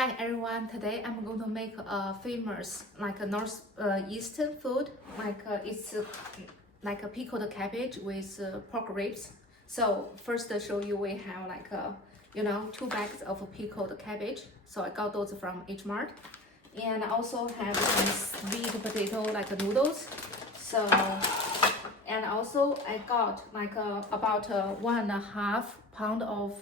Hi everyone, today I'm going to make a famous like a north eastern food, it's like a pickled cabbage with pork ribs. So first to show you, we have like 2 bags of pickled cabbage. So I got those from H Mart, and I also have some sweet potato like noodles. So and also I got like about 1.5 pound of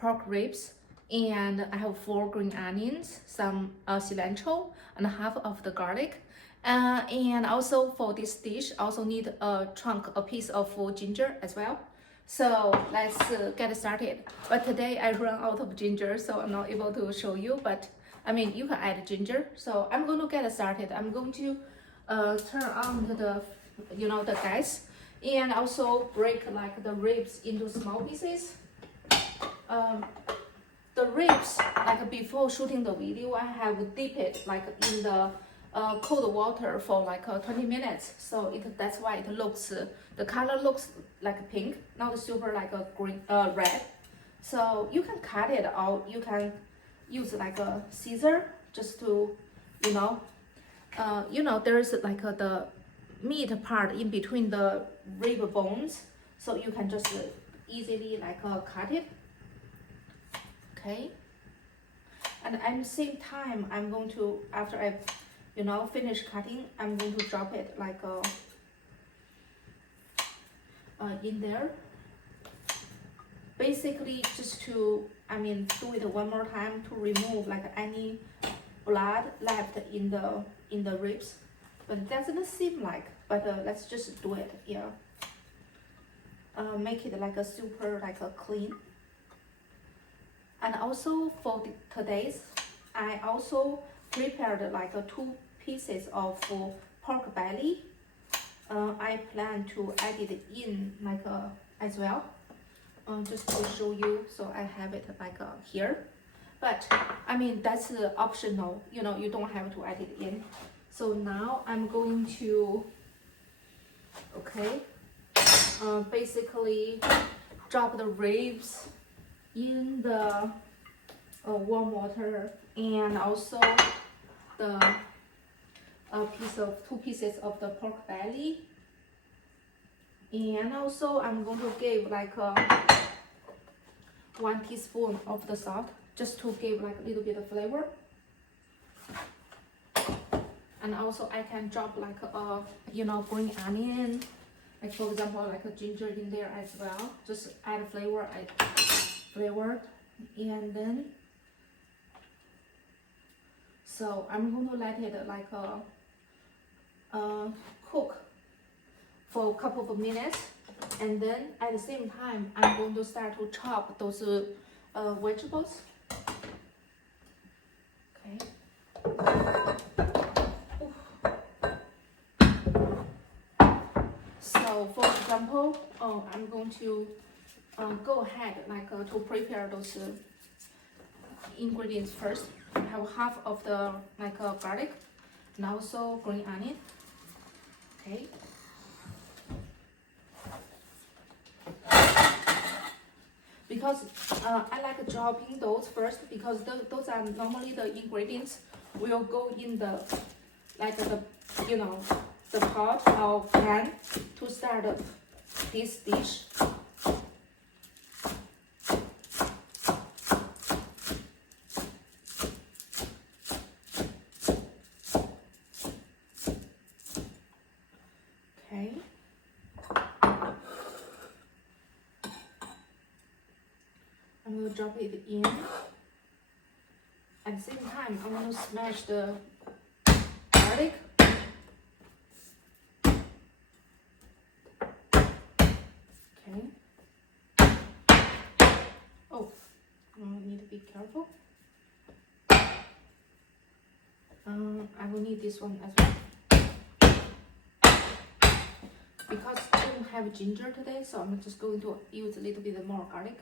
pork ribs. And I have 4 green onions, some cilantro, and half of the garlic. And also for this dish, I also need a piece of ginger as well. So let's get started. But today I run out of ginger, so I'm not able to show you. But I mean, you can add ginger. So I'm going to get started. I'm going to turn on the gas, and also break like the ribs into small pieces. The ribs, like before shooting the video, I have dipped it like in the cold water for like 20 minutes. So that's why it looks, the color looks like pink, not super like a green, red. So you can cut it out. You can use like a scissor just to, there's like the meat part in between the rib bones. So you can just easily like cut it. Okay, and at the same time, I'm going to, after I, finish cutting, I'm going to drop it like in there. Basically, just to, do it one more time to remove like any blood left in the ribs. But it doesn't seem like. But let's just do it here. Make it like a super like a clean. And also for today's, I also prepared like 2 pieces of pork belly. I plan to add it in like as well, just to show you. So I have it like here, but that's optional. You don't have to add it in. So now I'm going to, basically drop the ribs in the warm water, and also the 2 pieces of the pork belly, and also I'm going to give like 1 teaspoon of the salt, just to give like a little bit of flavor. And also I can drop like green onion, like for example like a ginger in there as well, just add flavor. And then so I'm going to let it like cook for a couple of minutes, and then at the same time I'm going to start to chop those vegetables. Okay. So for example, I'm going to go ahead like to prepare those ingredients first. I have half of the like garlic, and also green onion. Okay. Because I like dropping those first, because those are normally the ingredients will go in the like the pot or pan to start this dish. Okay. I'm going to drop it in. At the same time, I'm going to smash the garlic. Okay. Oh, I need to be careful. I will need this one as well. Because I don't have ginger today, so I'm just going to use a little bit more garlic.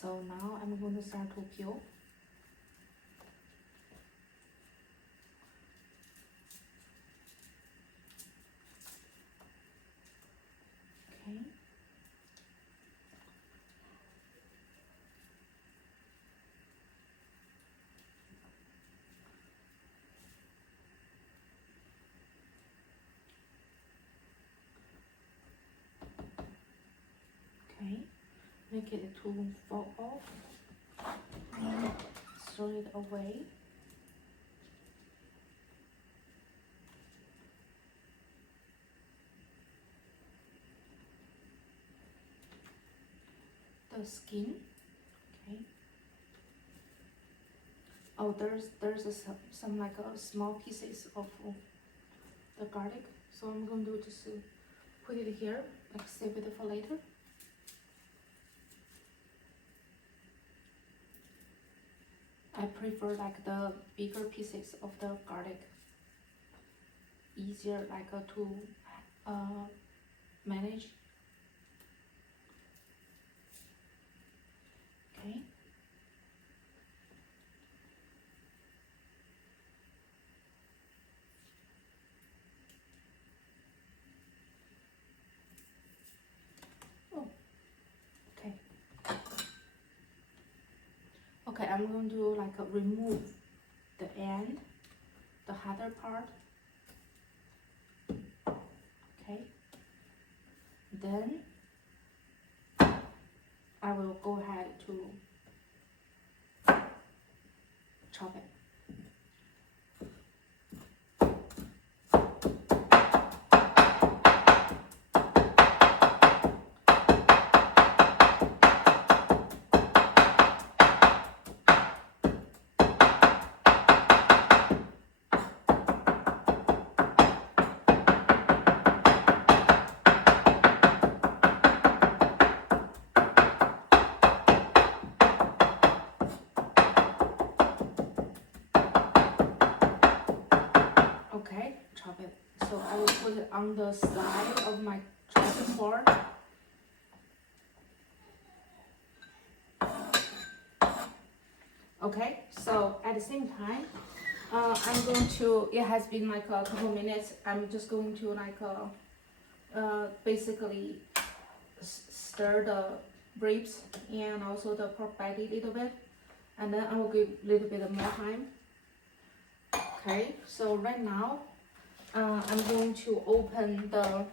So now I'm going to start to peel. Okay. make it to fall off and throw it away. The skin, okay. Oh, there's some like small pieces of the garlic, so I'm going to just put it here, like save it for later. I prefer like the bigger pieces of the garlic, easier like to manage. Okay. Oh, okay. Okay, I'm going to like remove the end, the harder part. Okay. Then I will go ahead to chop it. Okay, chop it. So I will put it on the side of my chopping board. Okay, so at the same time, I'm going to, it has been like a couple minutes. I'm just going to like basically stir the ribs and also the pork belly a little bit. And then I will give a little bit more time. Okay, so right now, I'm going to open the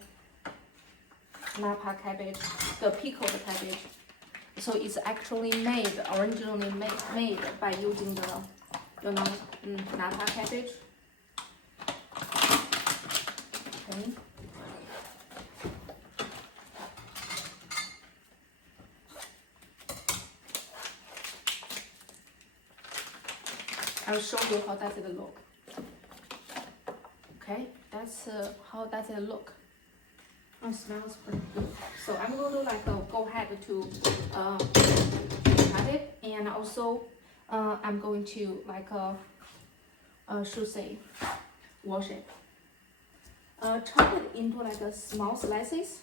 Napa cabbage, the pickled cabbage. So it's actually originally made by using the, Napa cabbage. Okay. I'll show you how does it look. Okay, that's how does it look. It smells pretty good. So I'm going to like go ahead to cut it, and also I'm going to like should say wash it. Chop it into like a small slices.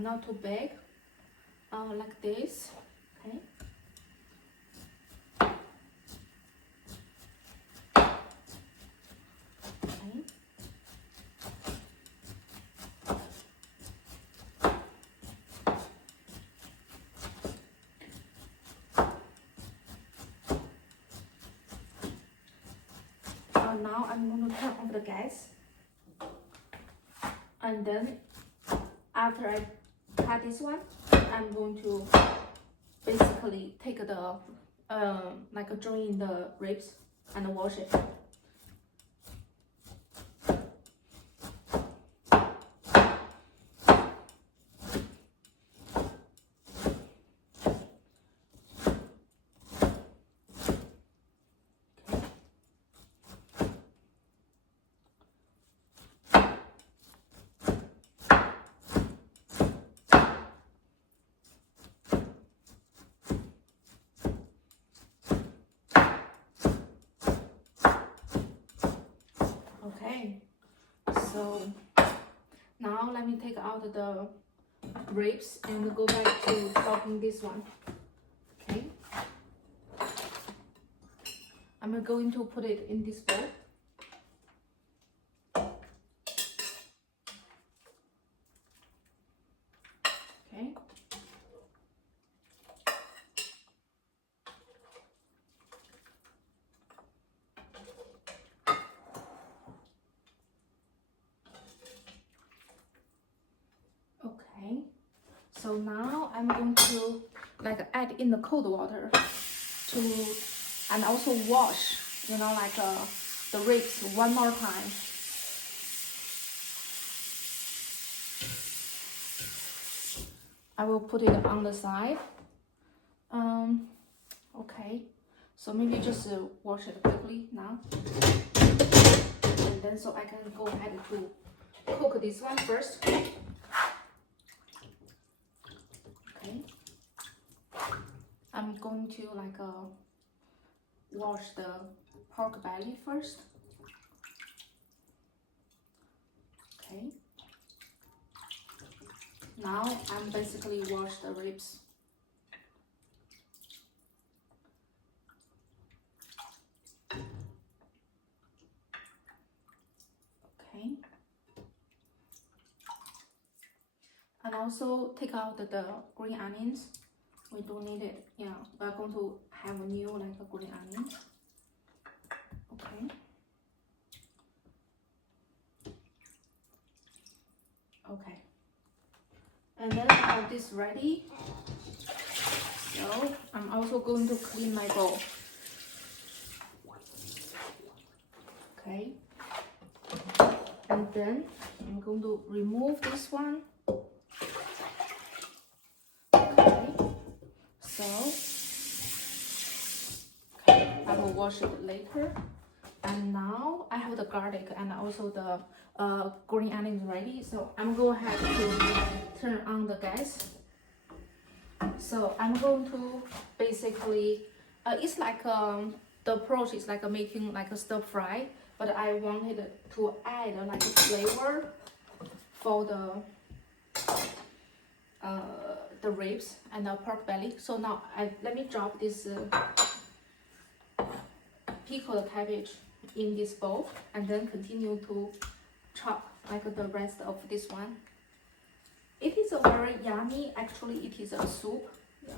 Not too big, like this, okay. Okay. Now I'm going to turn off the gas, and then after I cut this one, I'm going to basically take the like drain the ribs and wash it. Okay, so now let me take out the ribs and go back to chopping this one. Okay, I'm going to put it in this bowl. Okay. So now I'm going to like add in the cold water to, and also wash, you know, like the ribs one more time. I will put it on the side. Okay, so maybe just wash it quickly now, and then so I can go ahead to cook this one first. Okay, I'm going to like wash the pork belly first. Okay, now I'm basically wash the ribs. Okay, and also take out the green onions. We don't need it. Yeah, we're going to have a new like a green onions. Okay. Okay. And then I have this ready. So I'm also going to clean my bowl. Okay. And then I'm going to remove this one. Okay. So okay, I will wash it later. And now I have the garlic and also the green onions ready. So I'm going to have to turn on the gas. So I'm going to basically, it's like the approach is like making like a stir fry, but I wanted to add like a flavor for the ribs and the pork belly. So now let me drop this pickled cabbage in this bowl and then continue to chop like the rest of this one. It is a very yummy, actually it is a soup. Yeah.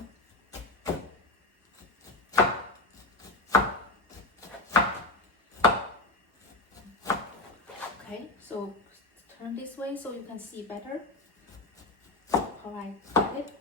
Okay, so turn this way so you can see better how I cut it.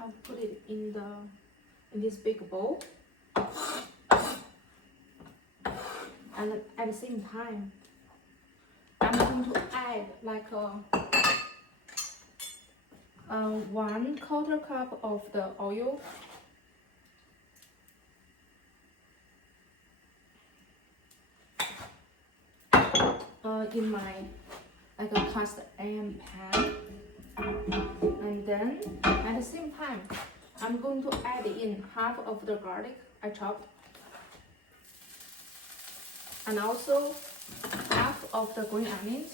I'll put it in this big bowl, and at the same time, I'm going to add like a 1/4 cup of the oil. In my like a cast iron pan. And then at the same time, I'm going to add in half of the garlic I chopped, and also half of the green onions.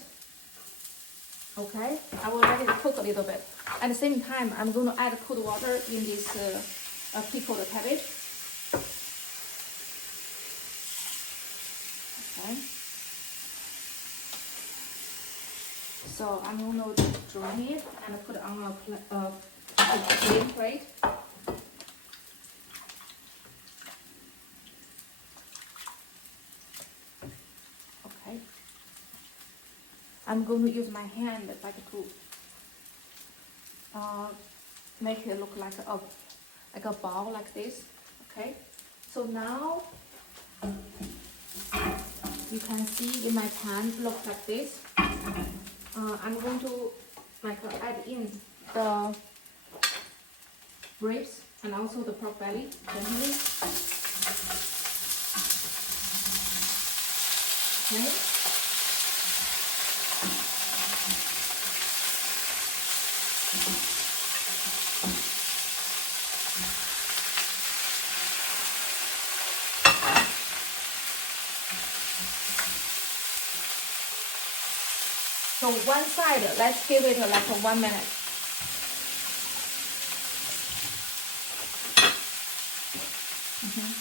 Okay, I will let it cook a little bit. At the same time, I'm going to add cold water in this pickled cabbage. Okay. So I'm going to drain it and put it on a plain plate. Okay. I'm going to use my hand like to make it look like a ball like this. Okay. So now you can see in my pan looks like this. I'm going to like add in the ribs and also the pork belly gently. Okay. So one side, let's give it like 1 minute. Okay.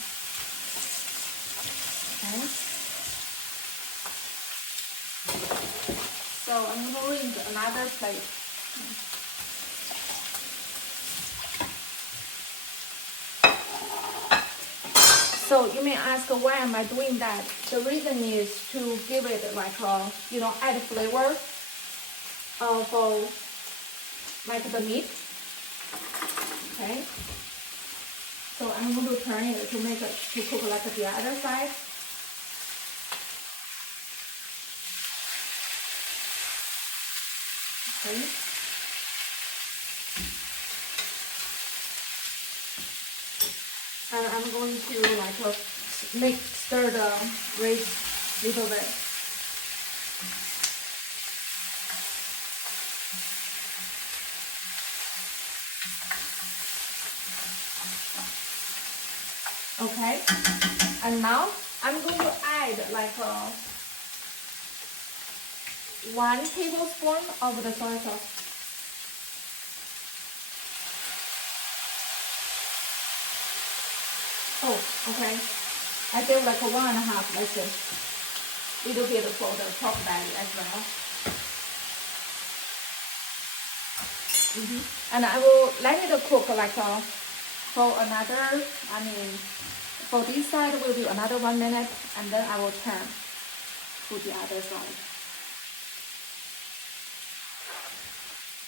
So I'm gonna rinse another plate. So you may ask, why am I doing that? The reason is to give it like add flavor for like the meat. Okay. So I'm going to turn it to make it to cook like the other side. Okay. And I'm going to stir the rice little bit. Okay. And now I'm going to add 1 tablespoon of the soy sauce. Oh, okay. I gave 1.5, let's say. Little bit for the pork belly as well. And I will let it cook for another, for this side will be another 1 minute, and then I will turn to the other side.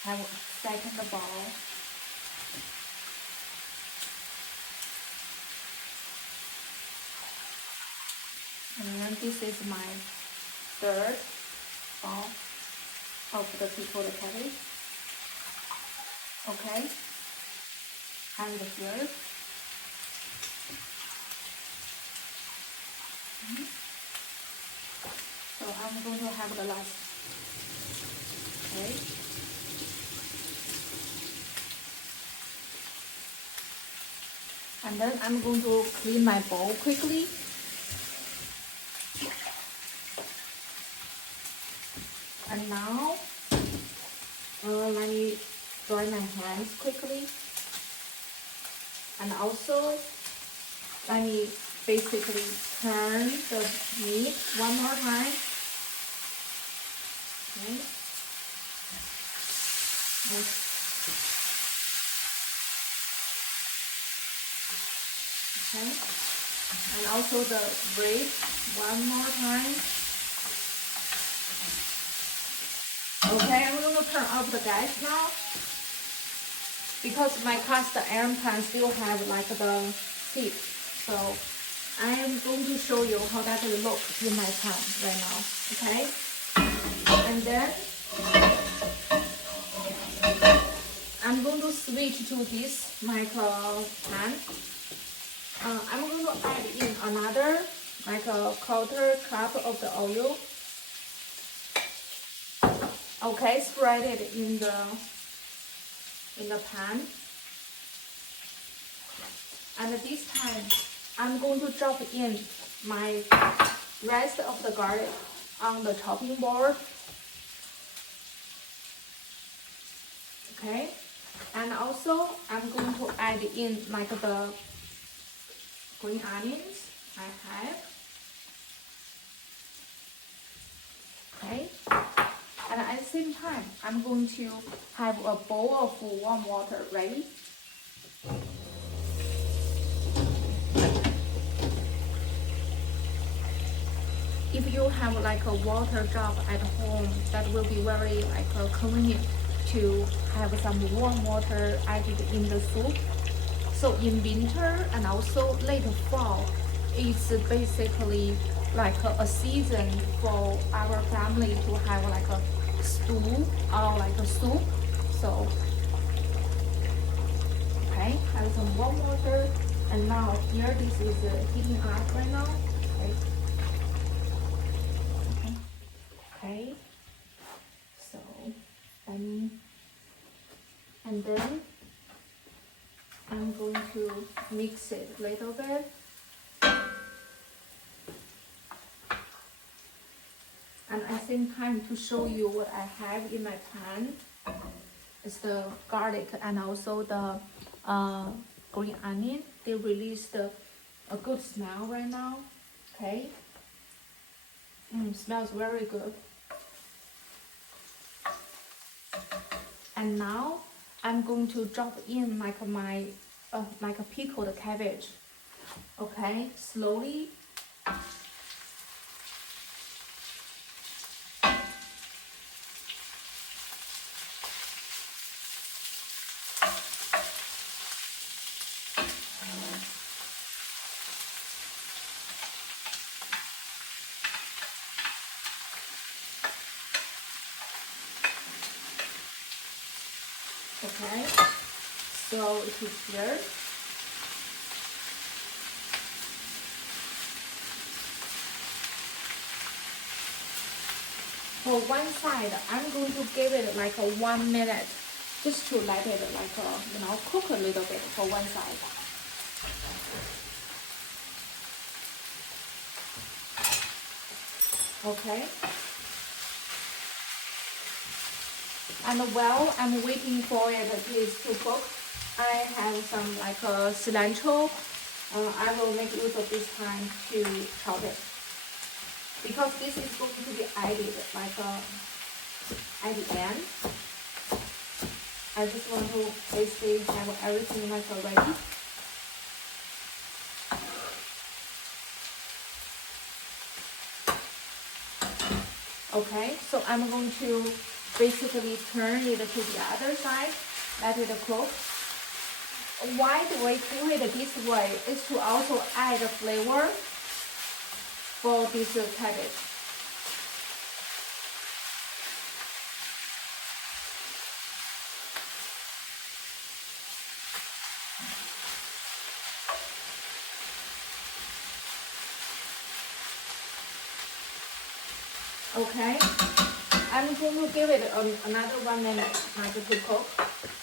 I will second the bowl. And then this is my third bowl of the pickled cabbage. Okay. And here. So I'm going to have the last. Okay. And then I'm going to clean my bowl quickly. And now, let me dry my hands quickly. And also, let me basically turn the meat one more time. Okay. Okay. And also the ribs one more time. Okay, I'm going to turn off the gas now, because my cast iron pan still have the heat. So I am going to show you how that will look in my pan right now. Okay, and then I'm going to switch to this pan. I'm going to add in another a 1/4 cup of the oil. Okay, spread it in the pan. And this time, I'm going to drop in my rest of the garlic on the chopping board. Okay, and also I'm going to add in the green onions I have. Okay. And at the same time, I'm going to have a bowl of warm water ready. If you have a water jug at home, that will be very convenient to have some warm water added in the soup. So in winter and also late fall, it's basically a season for our family to have a stew or a soup. So okay, have some warm water, and now here this is heating up right now. Okay, so and then I'm going to mix it a little bit. And the same time to show you what I have in my pan. It's the garlic and also the green onion. They released a good smell right now. Okay. Smells very good. And now I'm going to drop in like my like a pickled cabbage. Okay, slowly. Okay, so it is here. For one side, I'm going to give it like a 1 minute, just to let it like cook a little bit for one side. Okay. And while I'm waiting for it to cook, I have some like cilantro. I will make use of this time to chop it, because this is going to be added like at the end. I just want to basically have everything like ready. Okay, so I'm going to basically turn it to the other side, let it cook. Why do I do it this way? Is to also add a flavor for this cabbage. Okay, I'm going to give it another 1 minute like to cook.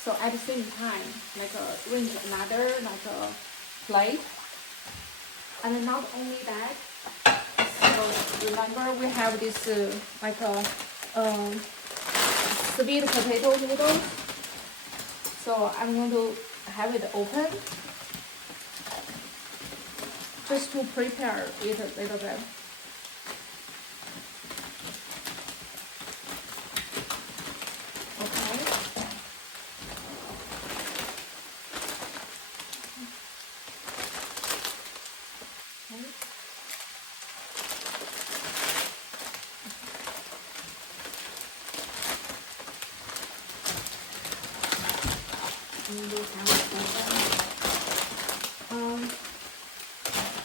So at the same time, like rinse another like a plate. And not only that, so remember we have this like a sweet potato noodles. So I'm going to have it open just to prepare it a little bit.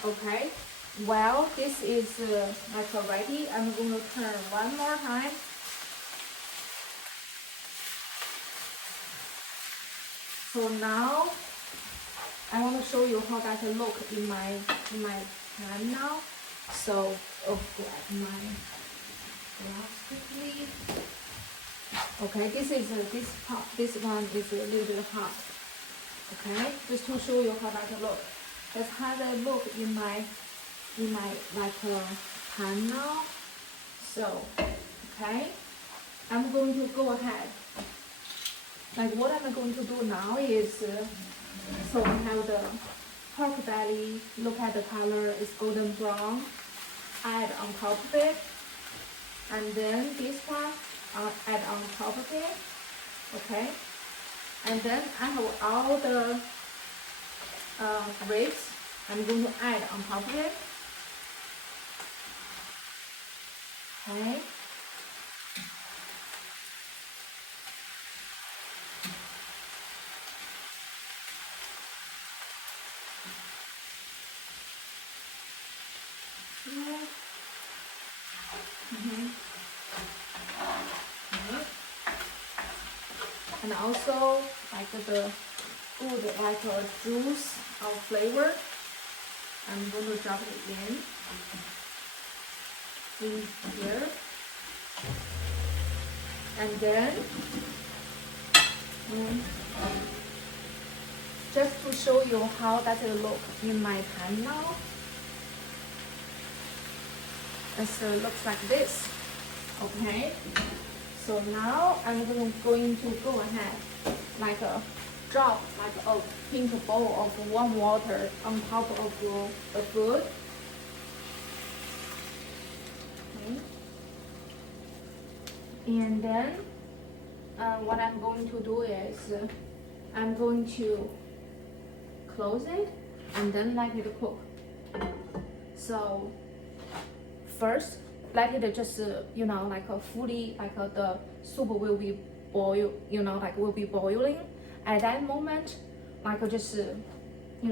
Okay, well, this is like ready. I'm going to turn one more time. So now I want to show you how that look in my pan now. So grab my glass quickly. Okay, this one is a little bit hot. Okay, just to show you how that look. That's how they look in my like pan now. So okay, I'm going to go ahead. Like what I'm going to do now is so we have the pork belly. Look at the color; it's golden brown. Add on top of it, and then this one add on top of it. Okay, and then I have all the ribs. I'm going to add on top of it. Okay. And also like the good like a juice of flavor. I'm going to drop it in here, and then just to show you how that will look in my pan now. It looks like this. Okay, so now I'm going to go ahead, like drop like a pink bowl of warm water on top of the food. Okay. And then what I'm going to do is I'm going to close it and then let it cook. So first, let it just you know, like fully, like the soup will be boil, you know, like will be boiling. At that moment, like just you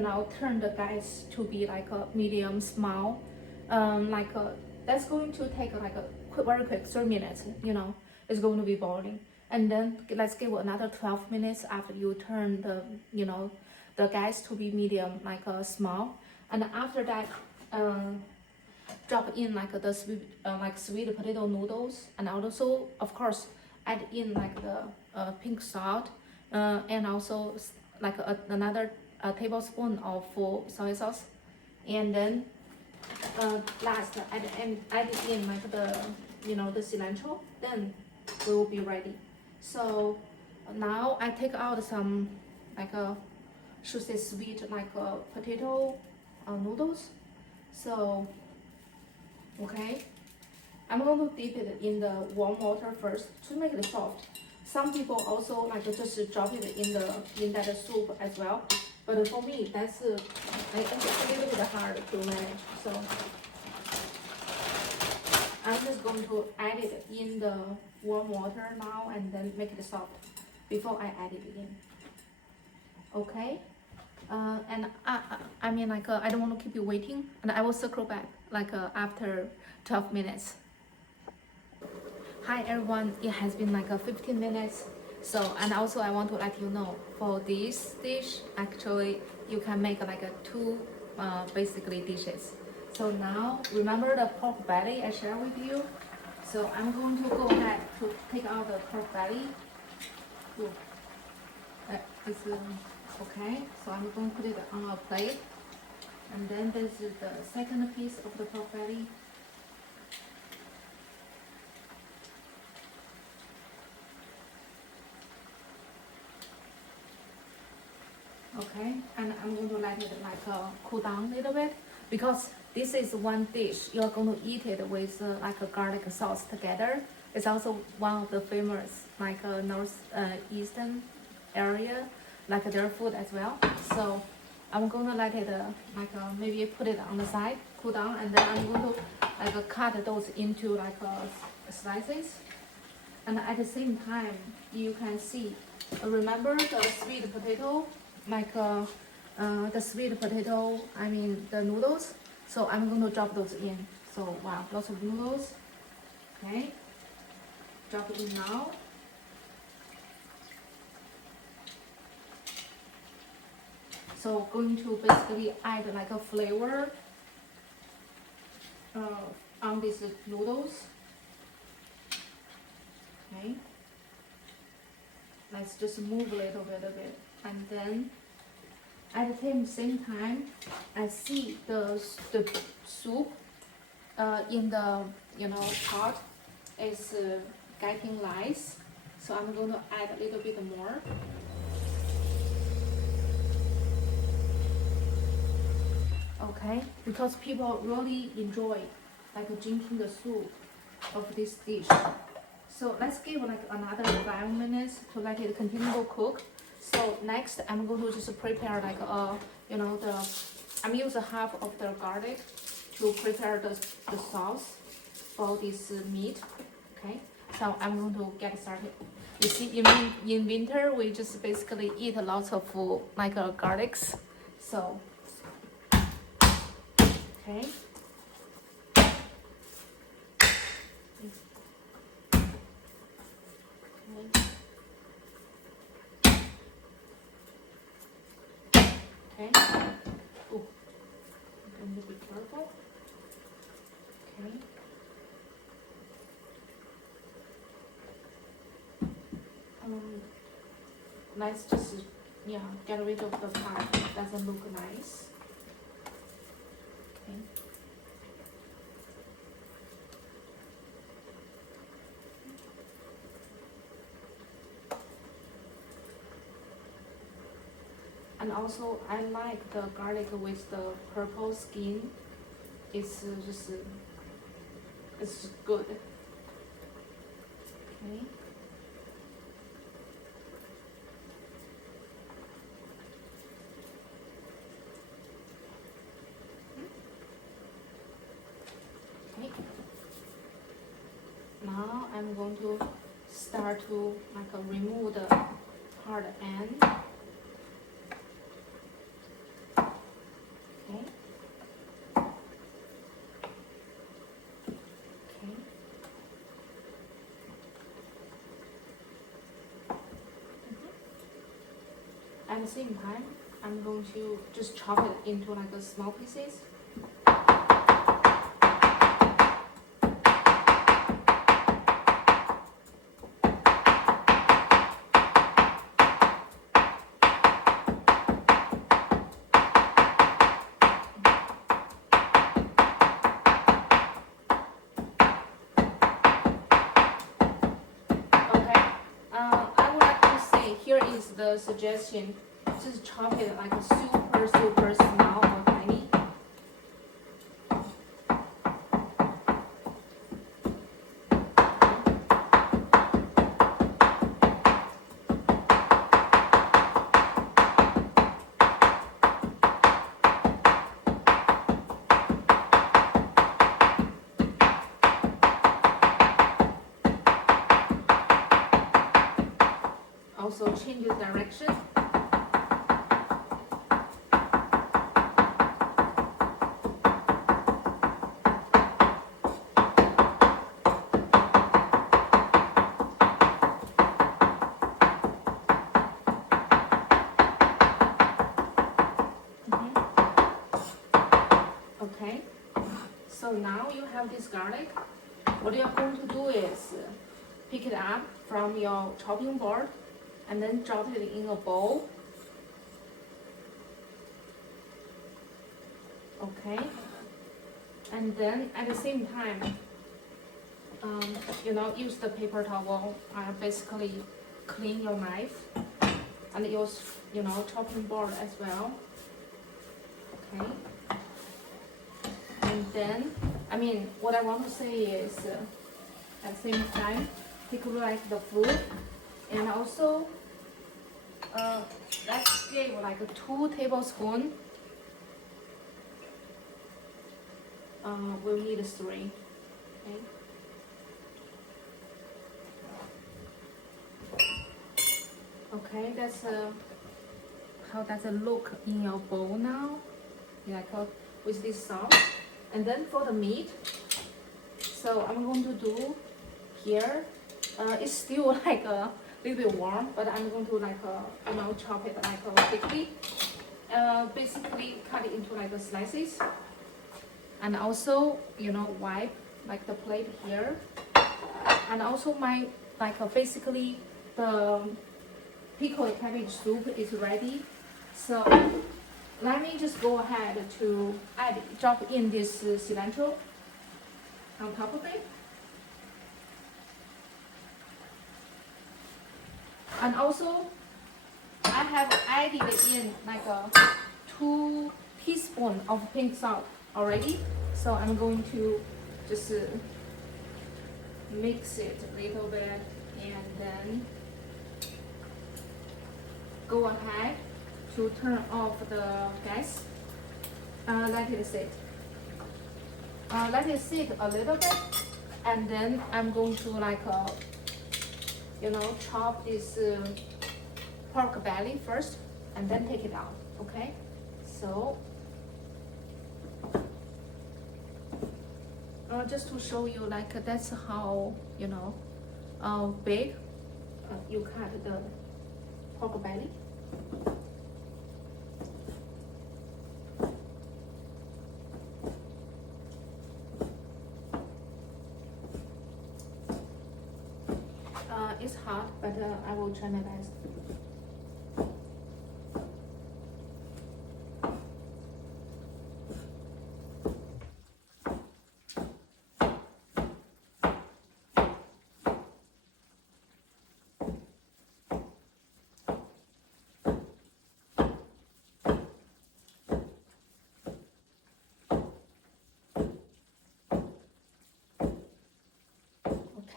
know, turn the gas to be like a medium small. That's going to take like a very quick 3 minutes. You know, it's going to be boiling. And then let's give another 12 minutes after you turn the, you know, the gas to be medium, like small. And after that, drop in like the sweet potato noodles, and also of course add in like the pink salt, and also like another tablespoon of soy sauce, and then last add in like the, you know, the cilantro. Then we will be ready. So now I take out some like should say sweet like potato noodles. So okay, I'm going to dip it in the warm water first to make it soft. Some people also like just drop it in that soup as well, but for me that's it's a little bit hard to manage. So I'm just going to add it in the warm water now and then make it soft before I add it in. Okay, and I mean like I don't want to keep you waiting, and I will circle back like after 12 minutes. Hi everyone, it has been like 15 minutes. So, and also I want to let you know, for this dish actually you can make like two basically dishes. So now remember the pork belly I shared with you. So I'm going to go ahead to take out the pork belly. Okay, so I'm going to put it on a plate. And then this is the second piece of the pork belly. Okay, and I'm going to let it like cool down a little bit, because this is one dish you're going to eat it with like a garlic sauce together. It's also one of the famous like northeastern area, like their food as well. So I'm going to let it maybe put it on the side, cool down, and then I'm going to like cut those into like slices. And at the same time, you can see, remember the sweet potato, like the sweet potato, I mean the noodles. So I'm going to drop those in. So wow, lots of noodles. Okay, drop it in now. So going to basically add like a flavor on these noodles. Okay, let's just move a little bit, and then at the same time, I see the soup in the, you know, pot is getting nice. So I'm going to add a little bit more. Okay, because people really enjoy like drinking the soup of this dish. So let's give like another 5 minutes to let it continue to cook. So next I'm going to just prepare like you know, I'm using half of the garlic to prepare the sauce for this meat. Okay, so I'm going to get started. You see, in winter we just basically eat lots of like garlics. So okay. Okay. Oh, I'm going to be careful. Okay. Let's just, yeah, get rid of the part that doesn't look nice. Okay. And also I like the garlic with the purple skin. It's just it's good. Okay. Okay. Now I'm going to start to remove the hard end. Okay. Okay. At the same time, I'm going to just chop it into small pieces. Here is the suggestion. Just chop it super small or tiny. Also change the direction. Okay, so now you have this garlic. What you're going to do is pick it up from your chopping board and then drop it in a bowl. Okay, and then at the same time, use the paper towel. Basically clean your knife and use chopping board as well. Okay, and then what I want to say is at the same time take the fruit and also let's give 2 tablespoons. We'll need 3. Okay, that's how does it look in your bowl now? With this sauce. And then for the meat, so I'm going to do here. It's still a little bit warm, but I'm going to chop it quickly. Basically cut it into slices, and also wipe the plate here. And also my basically the pickled cabbage soup is ready. So let me just go ahead to drop in this cilantro on top of it. And also, I have added in 2 teaspoons of pink salt already. So I'm going to just mix it a little bit and then go ahead to turn off the gas. Let it sit. Let it sit a little bit, and then I'm going to chop this pork belly first, and then take it out. Okay, so just to show you that's how big you cut the pork belly. It's hot, but I will try my best.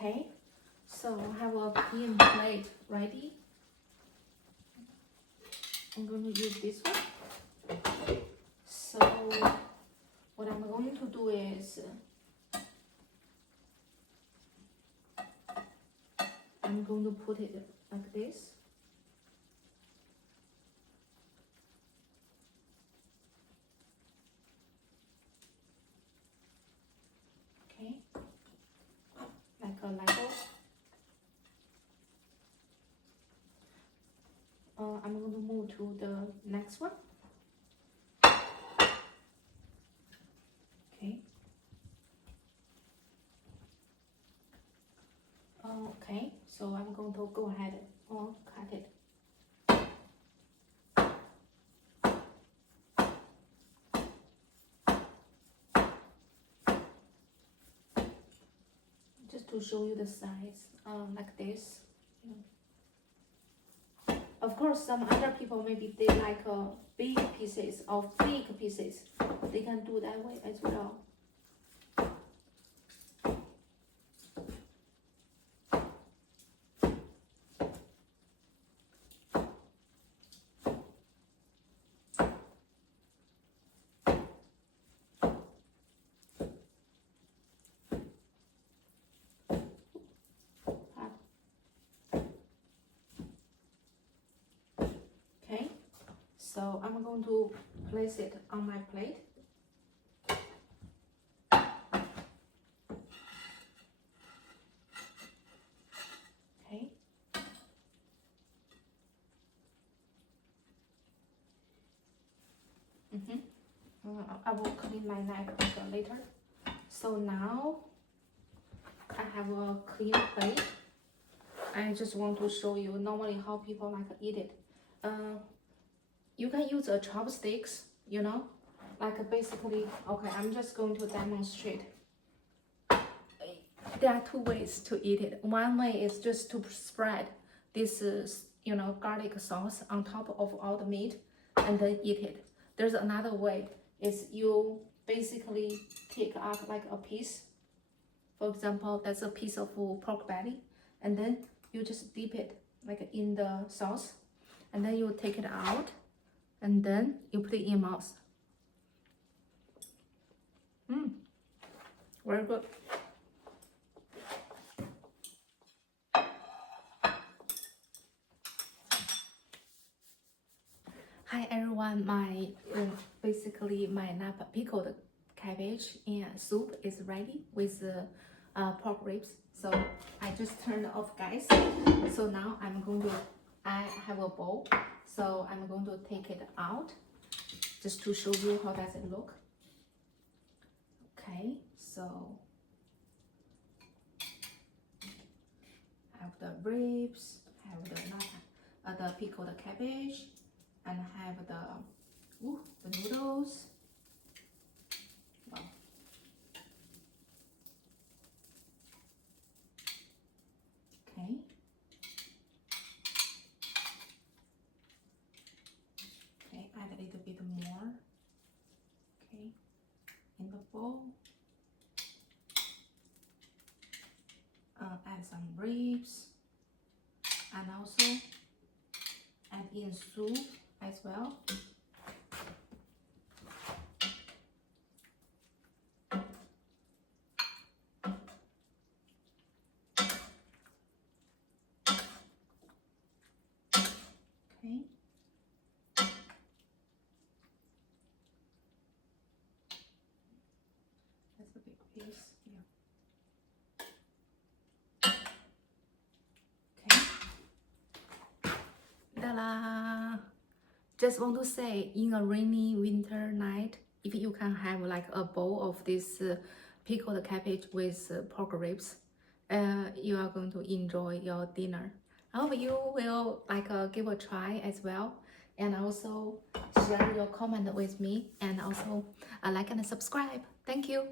Okay, so I have a clean plate ready. I'm going to use this one. So what I'm going to do is I'm going to put it like this. Okay, like a Lego. I'm going to move to the next one. Okay. Okay, so I'm going to go ahead and cut it. Just to show you the size, like this. Of course, some other people maybe they like big pieces or thick pieces. They can do that way as well. Okay, so I'm going to place it on my plate. Okay. I will clean my knife later. So now I have a clean plate. I just want to show you normally how people like to eat it. You can use a chopsticks, you know, like basically. Okay, I'm just going to demonstrate. There are two ways to eat it. One way is just to spread this, you know, garlic sauce on top of all the meat and then eat it. There's another way is you basically take out like a piece. For example, that's a piece of pork belly, and then you just dip it like in the sauce, and then you take it out, and then you put it in your mouth. Very good. Hi everyone, my basically my pickled cabbage and soup is ready with pork ribs. So I just turned off gas. So now I have a bowl. So I'm going to take it out just to show you how does it look. Okay, so I have the ribs, I have the pickled cabbage, and I have the noodles. Wow. Okay. Okay, add a little bit more. Okay, in the bowl. Add some ribs, and also add in soup as well. Okay. That's a big piece. Yeah. Okay. Ta-da! Just want to say, in a rainy winter night, if you can have like a bowl of this pickled cabbage with pork ribs, you are going to enjoy your dinner. I hope you will like give a try as well, and also share your comment with me, and also like and subscribe. Thank you.